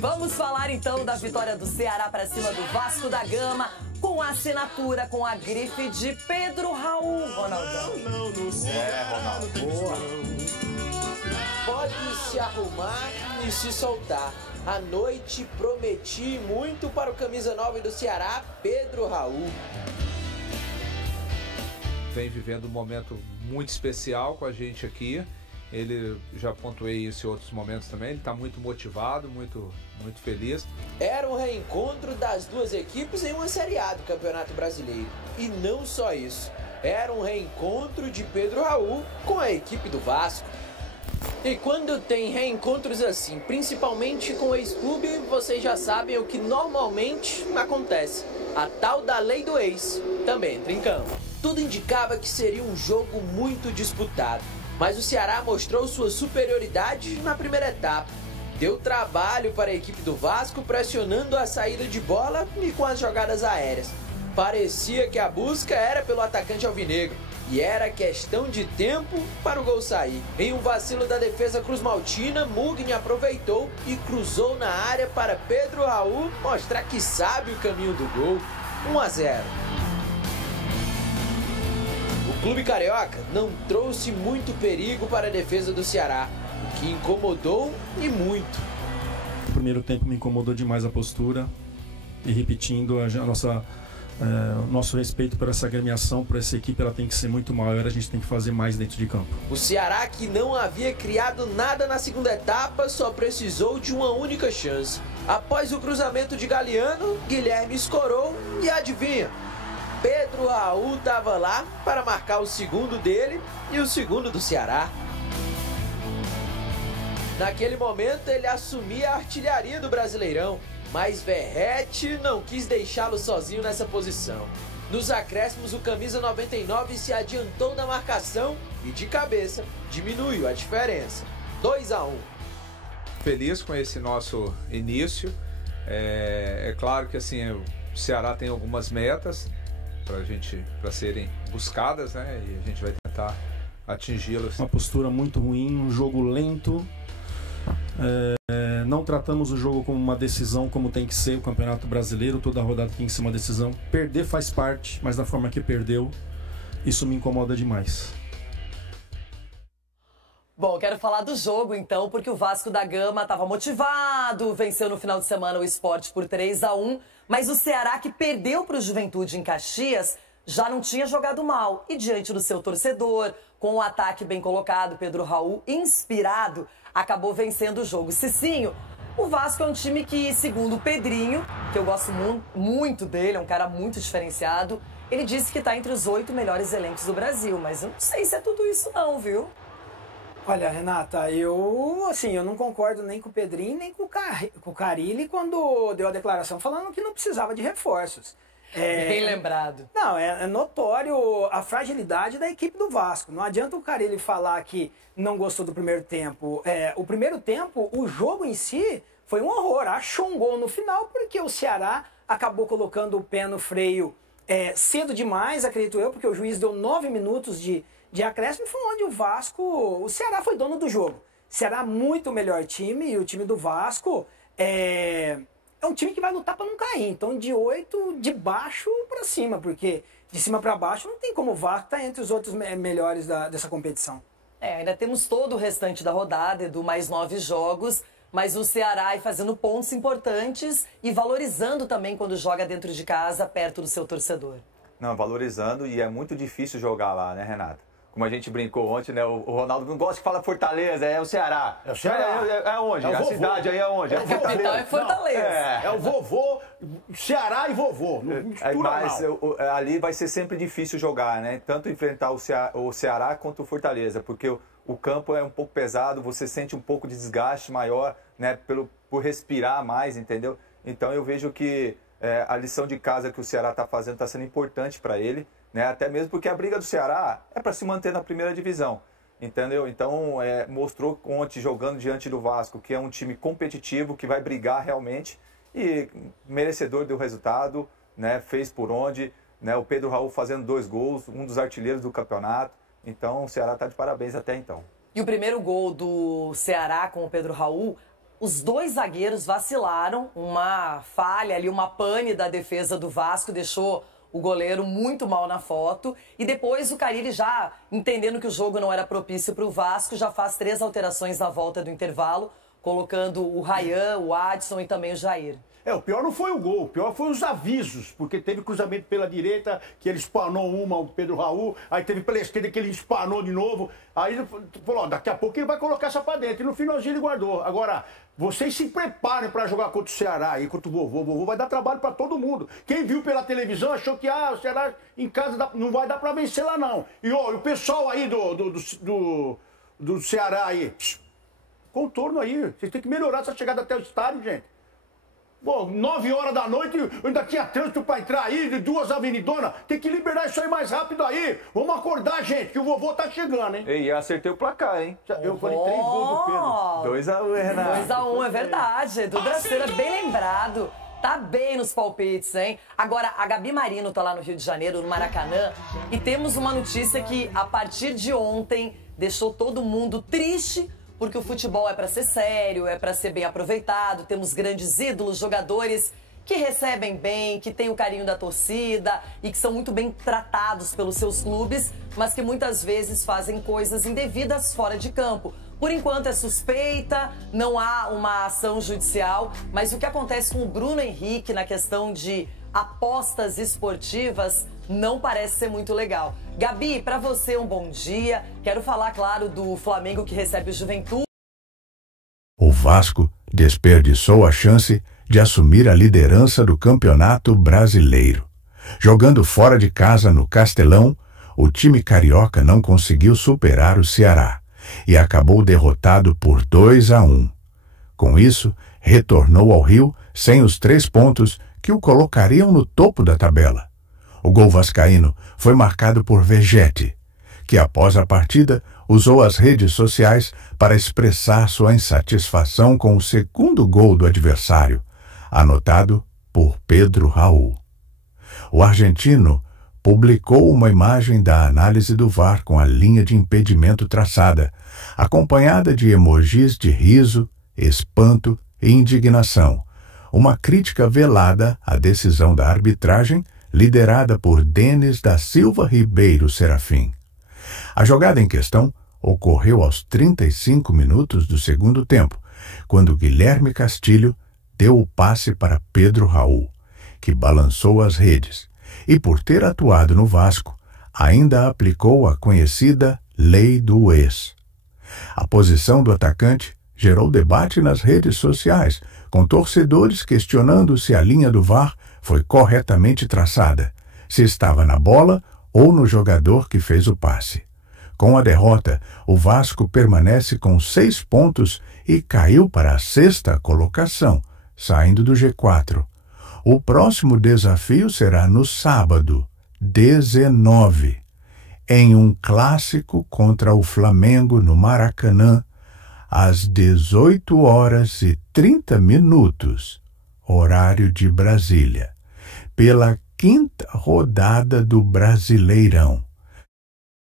Vamos falar então da vitória do Ceará para cima do Vasco da Gama, com a assinatura, com a grife de Pedro Raul, Ronaldão. Ronaldo. Boa. Pode se arrumar e se soltar. À noite prometi muito para o camisa 9 do Ceará, Pedro Raul. Vem vivendo um momento muito especial com a gente aqui. Ele, já pontuei isso em outros momentos também, ele está muito motivado, muito feliz. Era um reencontro das duas equipes em uma Série A do Campeonato Brasileiro. E não só isso, era um reencontro de Pedro Raul com a equipe do Vasco. E quando tem reencontros assim, principalmente com o ex-clube, vocês já sabem o que normalmente acontece. A tal da lei do ex também entra em campo. Tudo indicava que seria um jogo muito disputado, mas o Ceará mostrou sua superioridade na primeira etapa. Deu trabalho para a equipe do Vasco, pressionando a saída de bola e com as jogadas aéreas. Parecia que a busca era pelo atacante alvinegro, e era questão de tempo para o gol sair. Em um vacilo da defesa cruzmaltina, Mugni aproveitou e cruzou na área para Pedro Raul mostrar que sabe o caminho do gol. 1-0. O clube carioca não trouxe muito perigo para a defesa do Ceará, o que incomodou e muito. No primeiro tempo me incomodou demais a postura e repetindo o nosso respeito por essa agremiação, por essa equipe, ela tem que ser muito maior, a gente tem que fazer mais dentro de campo. O Ceará, que não havia criado nada na segunda etapa, só precisou de uma única chance. Após o cruzamento de Galeano, Guilherme escorou e adivinha? Pedro Raul estava lá para marcar o segundo dele e o segundo do Ceará. Naquele momento ele assumia a artilharia do Brasileirão, mas Verratti não quis deixá-lo sozinho nessa posição. Nos acréscimos, o camisa 99 se adiantou na marcação e de cabeça diminuiu a diferença. 2-1. Feliz com esse nosso início. É claro que assim, o Ceará tem algumas metas para serem buscadas, né? E a gente vai tentar atingi-las. Uma postura muito ruim, um jogo lento. Não tratamos o jogo como uma decisão, como tem que ser o Campeonato Brasileiro. Toda rodada tem que ser uma decisão. Perder faz parte, mas da forma que perdeu, isso me incomoda demais. Bom, quero falar do jogo então, porque o Vasco da Gama estava motivado, venceu no final de semana o Sport por 3-1, mas o Ceará, que perdeu para o Juventude em Caxias, já não tinha jogado mal. E diante do seu torcedor, com o ataque bem colocado, Pedro Raul inspirado, acabou vencendo o jogo. Cicinho, o Vasco é um time que, segundo o Pedrinho, que eu gosto muito dele, é um cara muito diferenciado, ele disse que está entre os 8 melhores elencos do Brasil, mas eu não sei se é tudo isso não, viu? Olha, Renata, eu não concordo nem com o Pedrinho, nem com o Carille quando deu a declaração falando que não precisava de reforços. Bem lembrado. Não, é notório a fragilidade da equipe do Vasco. Não adianta o Carille falar que não gostou do primeiro tempo. O primeiro tempo, o jogo em si foi um horror. Achou um gol no final porque o Ceará acabou colocando o pé no freio cedo demais, acredito eu, porque o juiz deu 9 minutos de acréscimo, foi onde o Ceará foi dono do jogo. Ceará muito melhor time, e o time do Vasco é um time que vai lutar para não cair. Então de 8 de baixo para cima, porque de cima para baixo não tem como o Vasco estar entre os outros melhores dessa competição. Ainda temos todo o restante da rodada, Edu, mais 9 jogos, mas o Ceará aí fazendo pontos importantes e valorizando também quando joga dentro de casa, perto do seu torcedor. Não, valorizando, e é muito difícil jogar lá, né, Renata? Como a gente brincou ontem, né? O Ronaldo não gosta que fala Fortaleza, é o Ceará. É o Ceará. É onde? A cidade aí é onde? A capital é Fortaleza. É o vovô, Ceará e vovô. Mas ali vai ser sempre difícil jogar, né? Tanto enfrentar o Ceará quanto o Fortaleza, porque o campo é um pouco pesado, você sente um pouco de desgaste maior, né? Por respirar mais, entendeu? Então eu vejo que a lição de casa que o Ceará está fazendo está sendo importante para ele. Né? Até mesmo porque a briga do Ceará é para se manter na primeira divisão, entendeu? Então mostrou ontem jogando diante do Vasco que é um time competitivo, que vai brigar realmente e merecedor do resultado, né? Fez por onde, né? O Pedro Raul fazendo 2 gols, um dos artilheiros do campeonato, então o Ceará está de parabéns até então. E o primeiro gol do Ceará com o Pedro Raul, os dois zagueiros vacilaram, uma falha ali, uma pane da defesa do Vasco deixou o goleiro muito mal na foto. E depois o Carille, já entendendo que o jogo não era propício para o Vasco, já faz 3 alterações na volta do intervalo, colocando o Ryan, o Adson e também o Jair. O pior não foi o gol, o pior foi os avisos, porque teve cruzamento pela direita, que ele espanou o Pedro Raul, aí teve pela esquerda que ele espanou de novo, aí ele falou, daqui a pouco ele vai colocar essa pra dentro, e no finalzinho ele guardou. Agora, vocês se preparem pra jogar contra o Ceará e contra o vovô vai dar trabalho pra todo mundo. Quem viu pela televisão achou que o Ceará em casa não vai dar pra vencer lá não. E o pessoal aí do Ceará aí, contorno aí, vocês têm que melhorar essa chegada até o estádio, gente. Pô, 9 horas da noite, ainda tinha trânsito pra entrar aí, de 2 avenidonas. Tem que liberar isso aí mais rápido aí. Vamos acordar, gente, que o vovô tá chegando, hein? E acertei o placar, hein? Eu falei 3 gols do Pedro. 2-1, Renato. 2-1, é verdade. Edu Dracena, bem lembrado. Tá bem nos palpites, hein? Agora, a Gabi Marino tá lá no Rio de Janeiro, no Maracanã, e temos uma notícia que, a partir de ontem, deixou todo mundo triste, porque o futebol é para ser sério, é para ser bem aproveitado, temos grandes ídolos, jogadores que recebem bem, que têm o carinho da torcida e que são muito bem tratados pelos seus clubes, mas que muitas vezes fazem coisas indevidas fora de campo. Por enquanto é suspeita, não há uma ação judicial, mas o que acontece com o Bruno Henrique na questão de apostas esportivas não parece ser muito legal. Gabi, para você um bom dia. Quero falar, claro, do Flamengo que recebe o Juventude. O Vasco desperdiçou a chance de assumir a liderança do Campeonato Brasileiro. Jogando fora de casa no Castelão, o time carioca não conseguiu superar o Ceará e acabou derrotado por 2-1. Com isso, retornou ao Rio sem os 3 pontos que o colocariam no topo da tabela. O gol vascaíno foi marcado por Vegete, que após a partida usou as redes sociais para expressar sua insatisfação com o segundo gol do adversário, anotado por Pedro Raul. O argentino publicou uma imagem da análise do VAR com a linha de impedimento traçada, acompanhada de emojis de riso, espanto e indignação, uma crítica velada à decisão da arbitragem liderada por Denis da Silva Ribeiro Serafim. A jogada em questão ocorreu aos 35 minutos do segundo tempo, quando Guilherme Castilho deu o passe para Pedro Raul, que balançou as redes, e por ter atuado no Vasco, ainda aplicou a conhecida Lei do Ex. A posição do atacante gerou debate nas redes sociais, com torcedores questionando se a linha do VAR foi corretamente traçada, se estava na bola ou no jogador que fez o passe. Com a derrota, o Vasco permanece com 6 pontos e caiu para a 6ª colocação, saindo do G4. O próximo desafio será no sábado, 19, em um clássico contra o Flamengo no Maracanã, às 18h30, horário de Brasília, pela 5ª rodada do Brasileirão.